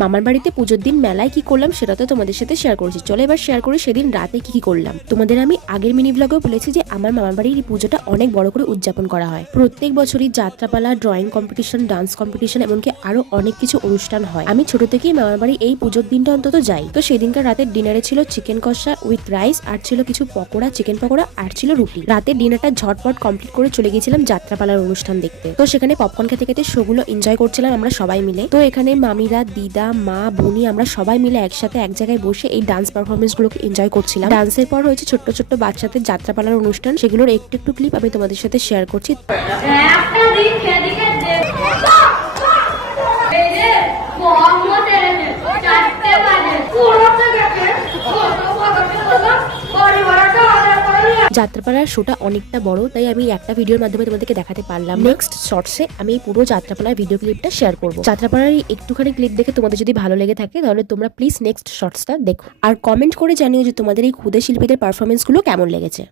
মামার বাড়িতে পুজোর দিন মেলায় কি করলাম সেটা তো তোমাদের সাথে শেয়ার করেছি। চলো এবার শেয়ার করি সেদিন রাতে কি করলাম। তোমাদের আমি আগের মিনি ব্লগেও বলেছি যে আমার মামার বাড়ির এই পুজোটা অনেক বড় করে উদযাপন করা হয়। প্রত্যেক বছরই যাত্রাপালা, ড্রয়িং কম্পিটিশন, ডান্স কম্পিটিশন, এমনকি আরো অনেক কিছু অনুষ্ঠান হয়। আমি ছোট থেকেই মামার বাড়ি এই পুজোর দিনটা অন্তত যাই। তো সেদিনকার রাতের ডিনারে ছিল চিকেন কষা উইথ রাইস, আর ছিল কিছু পকোড়া, চিকেন পকোড়া, আর ছিল রুটি। রাতের ডিনারটা ঝটপট কমপ্লিট করে চলে গিয়েছিলাম যাত্রাপালার অনুষ্ঠান দেখতে। তো সেখানে পপকর্ন খেতে খেতে শোগুলো এনজয় করছিলাম আমরা সবাই মিলে। তো এখানে মামিরা, দিদা, মা, বুনি, আমরা সবাই মিলে একসাথে এক জায়গায় বসে এই ডান্স পারফরমেন্স গুলোকে এনজয় করছিলাম। ডান্সের পর হয়েছে ছোট্ট ছোট্ট বাচ্চাদের যাত্রাপালার অনুষ্ঠান, সেগুলোর একটু একটু ক্লিপ আমি তোমাদের সাথে শেয়ার করছি। যাত্রাপালার শোটা অনেকটা বড়, তাই আমি একটা ভিডিওর মাধ্যমে তোমাদেরকে দেখাতে পারলাম। নেক্সট শর্টসে আমি এই পুরো যাত্রাপালার ভিডিও ক্লিপটা শেয়ার করবো। যাত্রাপালার এই একটুখানি ক্লিপ দেখে তোমাদের যদি ভালো লেগে থাকে তাহলে তোমরা প্লিজ নেক্সট শর্টসটা দেখো, আর কমেন্ট করে জানিও যে তোমাদের এই ক্ষুদে শিল্পীদের পারফরমেন্স গুলো কেমন লেগেছে।